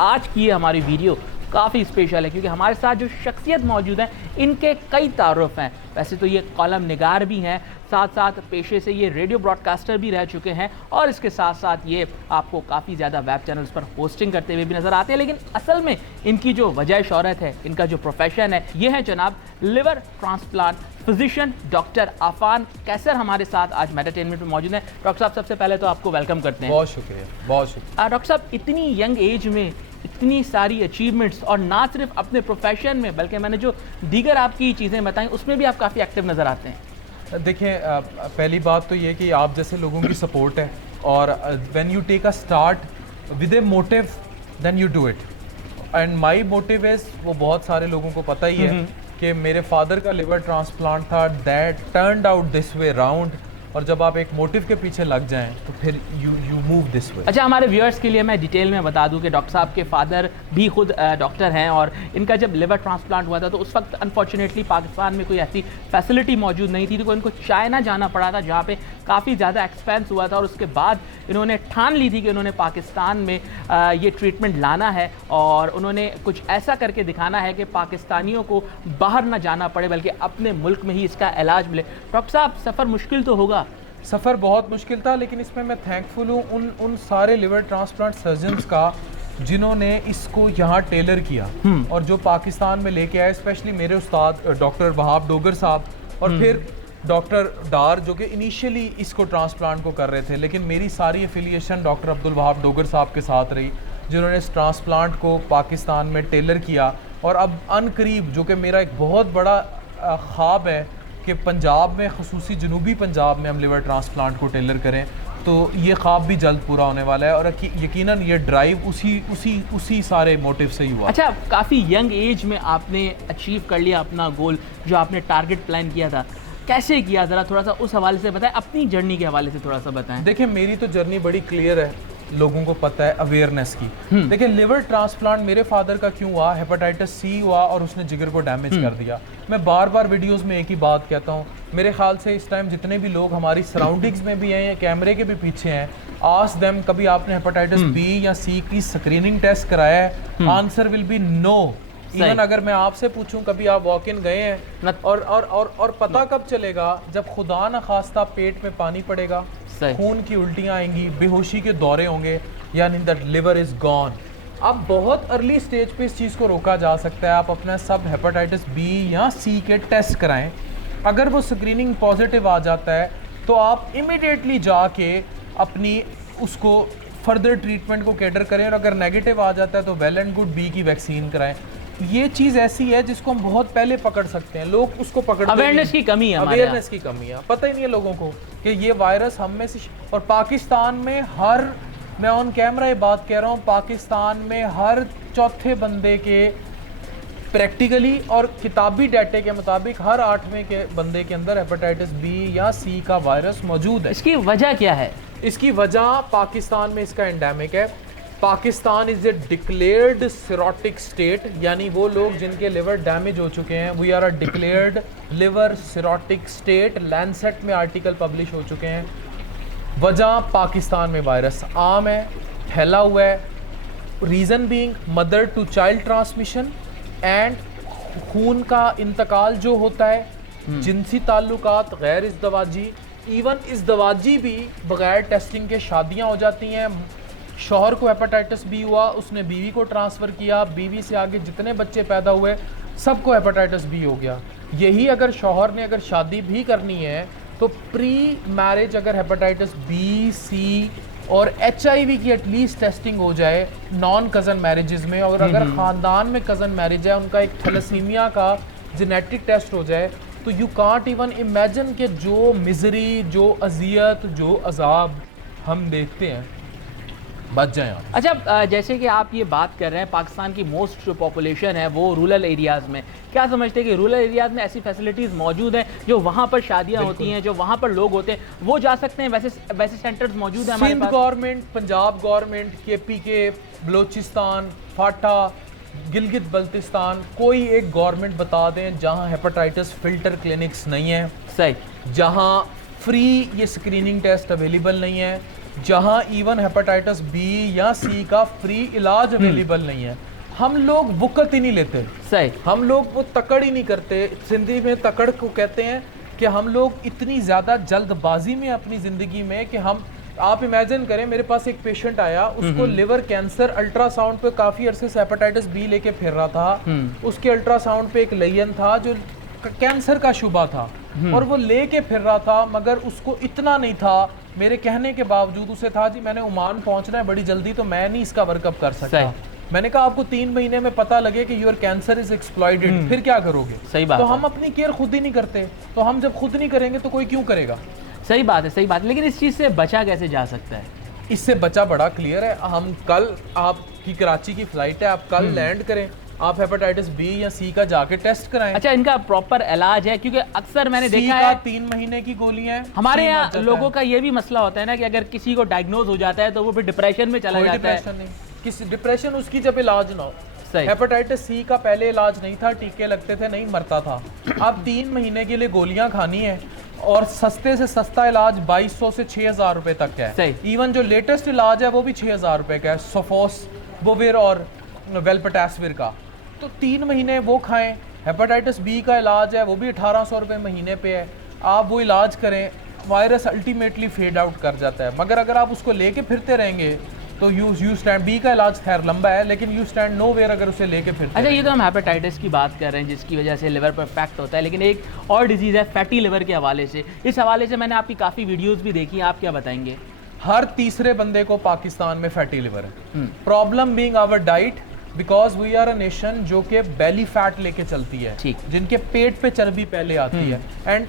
आज की हमारी वीडियो काफ़ी स्पेशल है क्योंकि हमारे साथ जो शख्सियत मौजूद हैं इनके कई तारुफ हैं। वैसे तो ये कॉलम निगार भी हैं, साथ साथ पेशे से ये रेडियो ब्रॉडकास्टर भी रह चुके हैं और इसके साथ साथ ये आपको काफ़ी ज़्यादा वेब चैनल्स पर होस्टिंग करते हुए भी नज़र आते हैं। लेकिन असल में इनकी जो वजह शोहरत है, इनका जो प्रोफेशन है, ये है जनाब liver transplant physician doctor Afan कैसर हमारे साथ आज मेटाटेनमेंट में मौजूद हैं। डॉक्टर साहब, सबसे पहले तो आपको वेलकम करते हैं। बहुत शुक्रिया, बहुत शुक्रिया। डॉक्टर साहब, इतनी यंग एज में इतनी सारी अचीवमेंट्स और ना सिर्फ अपने प्रोफेशन में बल्कि मैंने जो दीगर आपकी चीज़ें बताई उसमें भी आप काफ़ी एक्टिव नज़र आते हैं। देखिए, पहली बात तो ये कि आप जैसे लोगों की सपोर्ट है और when you take a start with a motive then you do it. And my motive is, वो बहुत सारे लोगों को पता ही है कि मेरे फादर का लिवर ट्रांसप्लांट था, that turned out this way round. और जब आप एक मोटिव के पीछे लग जाएं तो फिर यू मूव दिस वे। अच्छा, हमारे व्यूअर्स के लिए मैं डिटेल में बता दूं कि डॉक्टर साहब के फादर भी खुद डॉक्टर हैं और इनका जब लिवर ट्रांसप्लांट हुआ था तो उस वक्त अनफॉर्चुनेटली पाकिस्तान में कोई ऐसी फैसिलिटी मौजूद नहीं थी, तो इनको चाइना जाना पड़ा था जहाँ पे काफ़ी ज़्यादा एक्सपेंस हुआ था। और उसके बाद इन्होंने ठान ली थी कि उन्होंने पाकिस्तान में ये ट्रीटमेंट लाना है और उन्होंने कुछ ऐसा करके दिखाना है कि पाकिस्तानियों को बाहर ना जाना पड़े बल्कि अपने मुल्क में ही इसका इलाज मिले। डॉक्टर साहब, सफ़र मुश्किल तो होगा? सफ़र बहुत मुश्किल था, लेकिन इसमें मैं थैंकफुल हूँ उन सारे लिवर ट्रांसप्लांट सर्जन्स का जिन्होंने इसको यहाँ टेलर किया और जो पाकिस्तान में लेके आए, स्पेशली मेरे उस्ताद डॉक्टर वहाब डोगर साहब और फिर डॉक्टर डार जो कि इनिशियली इसको ट्रांसप्लांट को कर रहे थे, लेकिन मेरी सारी एफिलिएशन डॉक्टर अब्दुल वहाब डोगर साहब के साथ रही जिन्होंने इस ट्रांसप्लांट को पाकिस्तान में टेलर किया। और अब अनकरीब, जो कि मेरा एक बहुत बड़ा ख्वाब है कि पंजाब में, ख़ुसूसी जनूबी पंजाब में हम लिवर ट्रांसप्लांट को टेलर करें, तो ये ख्वाब भी जल्द पूरा होने वाला है और यकीनन ये ड्राइव उसी सारे मोटिव से ही हुआ। अच्छा, काफ़ी यंग एज में आपने अचीव कर लिया अपना गोल, जो आपने टारगेट प्लान किया था, कैसे किया? ज़रा थोड़ा सा उस हवाले से बताएं, अपनी जर्नी के हवाले से थोड़ा सा बताएं। देखिए, मेरी तो जर्नी बड़ी क्लियर है, लोगों को पता है अवेयरनेस की। देखिए, लिवर ट्रांसप्लांट मेरे फादर का क्यों हुआ? हेपेटाइटिस सी हुआ और उसने जिगर को डैमेज कर दिया। मैं बार बार वीडियोस में एक ही बात कहता हूँ, मेरे ख्याल से इस टाइम जितने भी लोग हमारी सराउंडिंग्स में भी हैं या कैमरे के भी पीछे हैं, आस्क देम कभी आपने हेपेटाइटिस बी या सी की स्क्रीनिंग टेस्ट कराया है? Answer will be no. Even अगर मैं आपसे पूछूं कभी आप वॉक इन गए हैं और पता कब चलेगा? जब खुदा न खास्ता पेट में पानी पड़ेगा, खून की उल्टियां आएंगी, बेहोशी के दौरे होंगे, यानी दैट लिवर इज गॉन। अब बहुत अर्ली स्टेज पे इस चीज़ को रोका जा सकता है। आप अपना सब हेपेटाइटिस बी या सी के टेस्ट कराएं, अगर वो स्क्रीनिंग पॉजिटिव आ जाता है तो आप इमीडिएटली जाके अपनी उसको फर्दर ट्रीटमेंट को कैटर करें, और अगर नेगेटिव आ जाता है तो वेल एंड गुड बी की वैक्सीन कराएं। ये चीज़ ऐसी है जिसको हम बहुत पहले पकड़ सकते हैं, लोग उसको पकड़ते नहीं। अवेयरनेस की कमी है, अवेयरनेस की कमी है, पता ही नहीं है लोगों को कि ये वायरस हम में से। और पाकिस्तान में मैं ऑन कैमरा ये बात कह रहा हूँ, पाकिस्तान में हर चौथे बंदे के प्रैक्टिकली और किताबी डाटे के मुताबिक हर 8वें के बंदे के अंदर हेपेटाइटिस बी या सी का वायरस मौजूद है। इसकी वजह क्या है? इसकी वजह पाकिस्तान में इसका एंडेमिक है। Pakistan is a declared cirrhotic state, यानी वो लोग जिनके लिवर डैमेज हो चुके हैं, we are a declared liver cirrhotic state. Lancet में आर्टिकल पब्लिश हो चुके हैं। वजह, पाकिस्तान में वायरस आम है, फैला हुआ है। Reason being mother to child transmission and खून का इंतकाल जो होता है, जिनसी ताल्लुकात गैर इज़दवाजी, इवन इज़दवाजी भी बगैर टेस्टिंग के शादियां हो जाती हैं। शौहर को हेपेटाइटिस बी हुआ, उसने बीवी को ट्रांसफ़र किया, बीवी से आगे जितने बच्चे पैदा हुए सबको हेपेटाइटिस बी हो गया। यही अगर शौहर ने अगर शादी भी करनी है तो प्री मैरिज अगर हेपेटाइटिस बी, सी और HIV की एटलीस्ट टेस्टिंग हो जाए नॉन कज़न मैरिजेस में, और अगर ख़ानदान में कज़न मैरिज है उनका एक थैलेसीमिया का जेनेटिक टेस्ट हो जाए, तो यू कांट इवन इमेजिन कि जो मिजरी, जो अजियत, जो अजाब हम देखते हैं, बच जाएं आप। अच्छा, जैसे कि आप ये बात कर रहे हैं, पाकिस्तान की मोस्ट जो पॉपुलेशन है वो रूरल एरियाज़ में, क्या समझते हैं कि रूरल एरियाज़ में ऐसी फैसिलिटीज़ मौजूद हैं जो वहाँ पर शादियाँ होती हैं, जो वहाँ पर लोग होते हैं, वो जा सकते हैं? वैसे सेंटर्स मौजूद हैं हमारे पास? Sindh government, Punjab government, KPK, Balochistan, FATA, Gilgit Baltistan, कोई एक गवर्नमेंट बता दें जहाँ हेपेटाइटिस फिल्टर क्लिनिक्स नहीं है, सही, जहाँ फ्री ये स्क्रीनिंग टेस्ट अवेलेबल नहीं है, जहां इवन हेपेटाइटिस बी या सी का फ्री इलाज अवेलेबल नहीं है, हम लोग वक़्त ही नहीं लेते। सही। हम लोग वो तकड़ ही नहीं करते। सिंधी में तकड़ को कहते हैं कि हम लोग इतनी ज़्यादा जल्दबाजी में अपनी ज़िंदगी में कि हम, आप इमेजिन करें, मेरे पास एक पेशेंट आया, उसको लिवर कैंसर, अल्ट्रासाउंड पे काफ़ी अरसे से हेपेटाइटिस बी लेके फिर रहा था, उसके अल्ट्रासाउंड पे एक लेयन था जो कैंसर का शुबा था और वो लेके फिर रहा था, मगर उसको इतना नहीं था, मेरे कहने के बावजूद उसे था जी मैंने ओमान पहुंचना है बड़ी जल्दी, तो मैं नहीं इसका वर्कअप कर सकता। मैंने कहा आपको 3 महीने में पता लगे कि योर कैंसर इज एक्सप्लॉइटेड, फिर क्या करोगे? सही बात। तो हम अपनी केयर खुद ही नहीं करते, तो हम जब खुद नहीं करेंगे तो कोई क्यों करेगा? सही बात है, सही बात है। लेकिन इस चीज़ से बचा कैसे जा सकता है? इससे बचा बड़ा क्लियर है। हम कल, आपकी कराची की फ्लाइट है, आप कल लैंड करें, आप हेपेटाइटिस बी या सी का जाके टेस्ट कराएं। अच्छा, इनका प्रॉपर इलाज है? क्योंकि अक्सर मैंने देखा है 3 महीने की गोलियां हैं। हमारे यहाँ लोगों का ये भी मसला होता है ना कि अगर किसी को डायग्नोज हो जाता है तो वो फिर डिप्रेशन में चला जाता है। डिप्रेशन नहीं, किसी डिप्रेशन उसकी जब इलाज ना हो। सही। हेपेटाइटिस सी का पहले इलाज नहीं था, टीके लगते थे, नहीं मरता था। अब 3 महीने के लिए गोलियां खानी है और सस्ते से सस्ता इलाज 2200 से 6000 रुपए तक का है। इवन जो लेटेस्ट इलाज है वो भी 6000 रुपए का है, सोफोसबुविर और वेल्पटासविर का। तो 3 महीने वो खाएं। हेपेटाइटिस बी का इलाज है वो भी 1800 रुपये महीने पे है, आप वो इलाज करें। वायरस अल्टीमेटली फेड आउट कर जाता है, मगर अगर आप उसको लेके फिरते रहेंगे तो यू स्टैंड। बी का इलाज खैर लंबा है, लेकिन यू स्टैंड नो वेयर अगर उसे लेके फिरते। अच्छा, ये तो हम हेपेटाइटिस की बात कर रहे हैं जिसकी वजह से लिवर पर इफेक्ट होता है, लेकिन एक और डिजीज़ है फैटी लिवर के हवाले से। इस हवाले से मैंने आपकी काफ़ी वीडियोज़ भी देखी हैं, आप क्या बताएंगे? हर तीसरे बंदे को पाकिस्तान में फैटी लिवर है। Problem being our diet, because we are a nation जो कि बेली फैट लेके चलती है, जिनके पेट पे चर्बी पहले आती है। एंड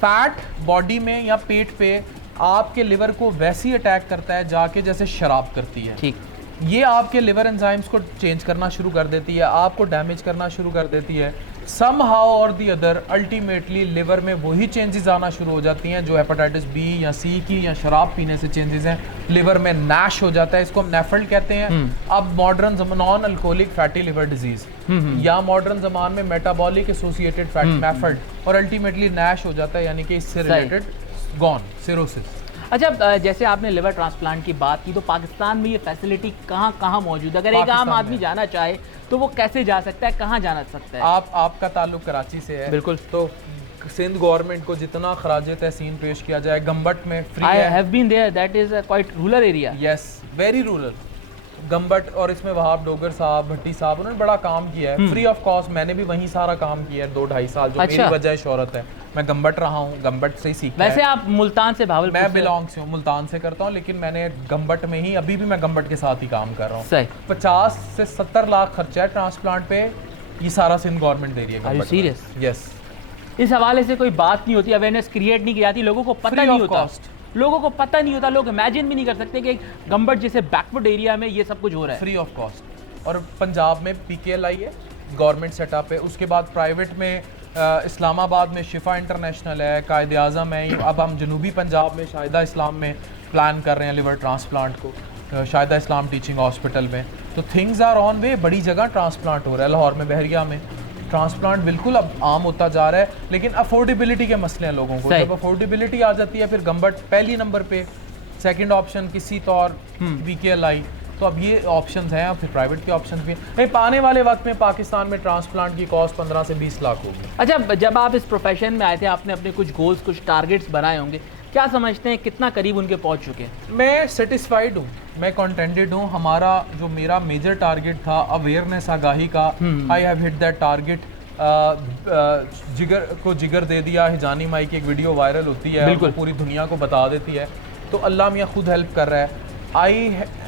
फैट बॉडी में या पेट पे आपके लिवर को वैसे ही अटैक करता है जाके जैसे शराब करती है। ठीक। ये आपके लिवर एंजाइम्स को चेंज करना शुरू कर देती है, आपको डैमेज करना शुरू कर देती है। सम हाउ और दी अदर अल्टीमेटली लिवर में वही चेंजेस आना शुरू हो जाती हैं जो हेपेटाइटिस बी या सी की या शराब पीने से चेंजेस हैं। लिवर में नैश हो जाता है, इसको हम नेफल्ट कहते हैं। अब modern non alcoholic fatty liver disease या मॉडर्न जमान में मेटाबॉलिक एसोसिएटेड फैट मैफल्ट, और अल्टीमेटली नैश हो जाता है, यानी कि इससे रिलेटेड गॉन सिरोसिस। अच्छा, जैसे आपने लिवर ट्रांसप्लांट की बात की, तो पाकिस्तान में ये फैसिलिटी कहाँ कहाँ मौजूद है? अगर एक आम आदमी जाना चाहे तो वो कैसे जा सकता है, कहाँ जाना सकता है? आपका ताल्लुक कराची से है। बिल्कुल। तो सिंध गवर्नमेंट को जितना खराज तहसीन पेश किया जाए, गम्बट में फ्री है। I have been there, that is a quite rural area. Yes, very rural. गम्बट, और इसमें वहाब डोगर साहब, भट्टी साहब, उन्होंने बड़ा काम किया है फ्री ऑफ कॉस्ट। मैंने भी वहीं सारा काम किया है 2-2.5 साल, जो मेरी वजह शोहरत है। मैं गम्बट रहा हूँ, गम्बट से ही सीखा है। वैसे आप मुल्तान से, भावलपुर मैं बिलोंग से हूँ, मुल्तान से करता हूँ, लेकिन मैंने गम्बट में ही, अभी भी मैं गम्बट के साथ ही काम कर रहा हूँ। 50 से 70 लाख खर्चा है ट्रांसप्लांट पे, ये सारा सिंध गवर्नमेंट दे रही है। Are you serious? यस। इस हवाले से कोई बात नहीं होती, अवेयरनेस क्रिएट नहीं की जाती, लोगों को पता नहीं होता। लोगों को पता नहीं होता, लोग इमेजिन भी नहीं कर सकते कि गम्बट जैसे बैकवर्ड एरिया में ये सब कुछ हो रहा है फ्री ऑफ कॉस्ट। और पंजाब में PKLI है, गवर्नमेंट सेटअप है। उसके बाद प्राइवेट में इस्लामाबाद में शिफा इंटरनेशनल है, कायद आज़म है। अब हम जनूबी पंजाब में शाहिदा इस्लाम में प्लान कर रहे हैं लिवर ट्रांसप्लांट को, शाहिदा इस्लाम टीचिंग हॉस्पिटल में। तो थिंग्स आर ऑन वे, बड़ी जगह ट्रांसप्लांट हो रहा है। लाहौर में, बहरिया में ट्रांसप्लांट बिल्कुल अब आम होता जा रहा है, लेकिन अफोर्डेबिलिटी के मसले हैं लोगों को। जब अफोर्डेबिलिटी आ जाती है, फिर गम्बट पहली नंबर पे, सेकंड ऑप्शन किसी तौर PKLI। तो अब ये ऑप्शंस हैं, फिर प्राइवेट के ऑप्शंस भी हैं। आने वाले वक्त में पाकिस्तान में ट्रांसप्लांट की कॉस्ट 15 से 20 लाख होगी। अच्छा, जब आप इस प्रोफेशन में आए थे, आपने अपने कुछ गोल्स, कुछ टारगेट्स बनाए होंगे, क्या समझते हैं कितना करीब उनके पहुंच चुके हैं? मैं सेटिस्फाइड हूँ, मैं कंटेंटेड हूँ। हमारा जो मेरा मेजर टारगेट था अवेयरनेस, आगाही का, I have hit that target. जिगर को जिगर दे दिया, हिजानी माई की एक वीडियो वायरल होती है, पूरी दुनिया को बता देती है। तो अल्लाह मियाँ खुद हेल्प कर रहा है। I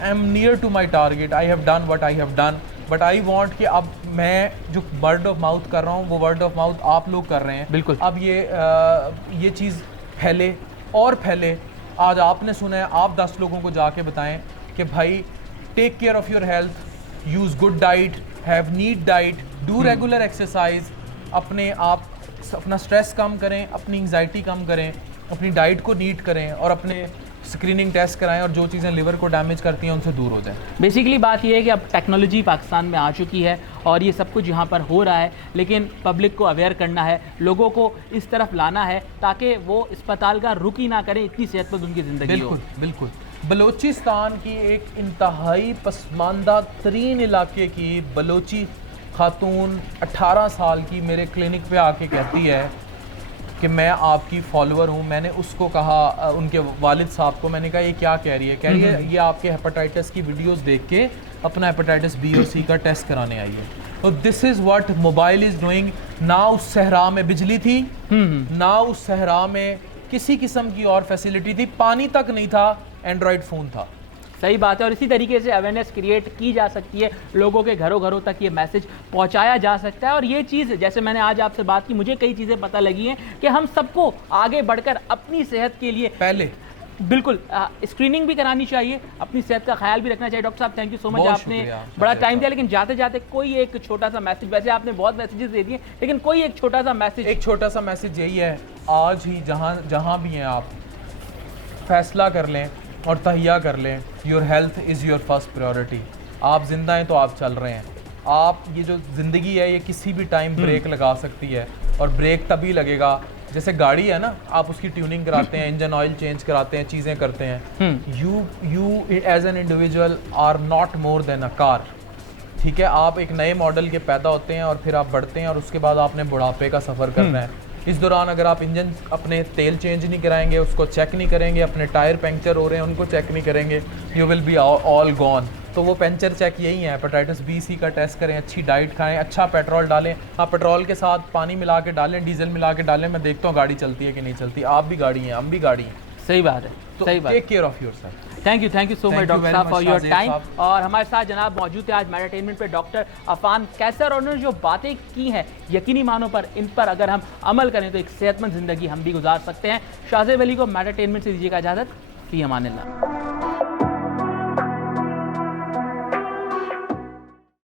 am near to my target, I have done what I have done, but I want कि अब मैं जो वर्ड ऑफ माउथ कर रहा हूँ वो वर्ड ऑफ माउथ आप लोग कर रहे हैं। बिल्कुल। अब ये चीज़ फैले और फैले। आज आपने सुना है, आप 10 लोगों को जाके बताएं कि भाई take care of your health, use good diet, have neat diet, do regular exercise, अपना स्ट्रेस कम करें, अपनी एंजाइटी कम करें, अपनी डाइट को नीट करें और अपने स्क्रीनिंग टेस्ट कराएं, और जो चीज़ें लिवर को डैमेज करती हैं उनसे दूर हो जाएं। बेसिकली बात यह है कि अब टेक्नोलॉजी पाकिस्तान में आ चुकी है और ये सब कुछ यहाँ पर हो रहा है, लेकिन पब्लिक को अवेयर करना है, लोगों को इस तरफ लाना है ताकि वो अस्पताल का रुक ही ना करें, इतनी सेहतमंद उनकी ज़िंदगी हो। बिल्कुल बिल्कुल। बलूचिस्तान की एक इंतहाई पसमानदा तरीन इलाके की बलोची खातून 18 साल की मेरे क्लिनिक पे आके कहती है कि मैं आपकी फॉलोअर हूँ। मैंने उसको कहा, उनके वालिद साहब को, मैंने कहा ये क्या कह रही है? कह रही है ये आपके हेपेटाइटिस की वीडियोस देख के अपना हेपेटाइटिस बी और सी का टेस्ट कराने आई है। तो this is what mobile is doing. ना उस सहरा में बिजली थी, ना उस सहरा में किसी किस्म की और फैसिलिटी थी, पानी तक नहीं था, एंड्रॉयड फ़ोन था। सही बात है। और इसी तरीके से अवेयरनेस क्रिएट की जा सकती है, लोगों के घरों घरों तक ये मैसेज पहुंचाया जा सकता है। और ये चीज़, जैसे मैंने आज आपसे बात की, मुझे कई चीज़ें पता लगी हैं कि हम सबको आगे बढ़कर अपनी सेहत के लिए पहले बिल्कुल स्क्रीनिंग भी करानी चाहिए, अपनी सेहत का ख्याल भी रखना चाहिए। डॉक्टर साहब, थैंक यू सो मच, आपने बड़ा टाइम दिया। लेकिन जाते जाते कोई एक छोटा सा मैसेज, वैसे आपने बहुत मैसेजेस दे दिए, लेकिन कोई एक छोटा सा मैसेज यही है, आज ही जहाँ भी हैं आप, फैसला कर लें और तहिया कर लें, your health is your first priority. आप जिंदा हैं तो आप चल रहे हैं। आप ये जो ज़िंदगी है ये किसी भी टाइम ब्रेक लगा सकती है, और ब्रेक तभी लगेगा जैसे गाड़ी है ना, आप उसकी ट्यूनिंग कराते हैं, इंजन ऑयल चेंज कराते हैं, चीज़ें करते हैं। You as an individual are not more than a car. ठीक है, आप एक नए मॉडल के पैदा होते हैं और फिर आप बढ़ते हैं, और उसके बाद आपने बुढ़ापे का सफ़र करना है। इस दौरान अगर आप इंजन अपने तेल चेंज नहीं कराएंगे, उसको चेक नहीं करेंगे, अपने टायर पंक्चर हो रहे हैं उनको चेक नहीं करेंगे, you will be all gone. तो वो पंचर चेक यही है, हेपेटाइटिस बी सी का टेस्ट करें, अच्छी डाइट खाएं, अच्छा पेट्रोल डालें। आप पेट्रोल के साथ पानी मिला के डालें, डीजल मिला के डालें। मैं देखता हूँ गाड़ी चलती है कि नहीं चलती। आप भी गाड़ी हैं, हम भी गाड़ी हैं। सही बात है, तो सही बात। Take care of yourself. Thank you so much doctor साहब फॉर योर टाइम। और हमारे साथ जनाब मौजूद थे आज मेडिटेनमेंट पे डॉक्टर अफान कैसर, और उन्होंने जो बातें की हैं यकीनी मानों पर, इन पर अगर हम अमल करें तो एक सेहतमंद जिंदगी हम भी गुजार सकते हैं। शाहजेब अली को मेडिटेनमेंट से दीजिएगा इजाजत। फी अमानिल्लाह।